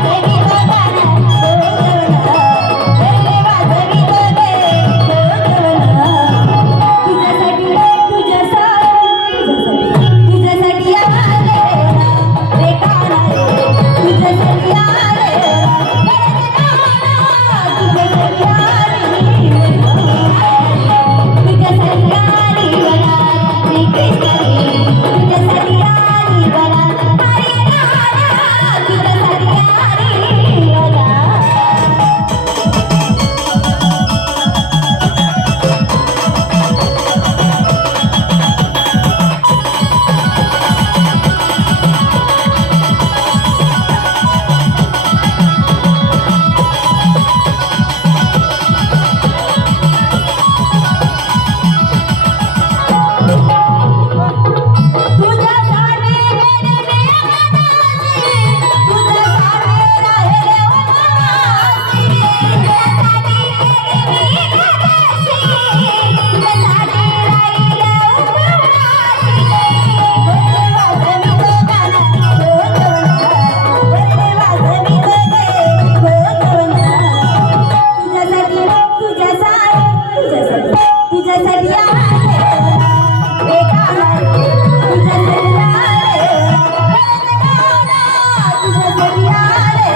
Oh, பெரியாரே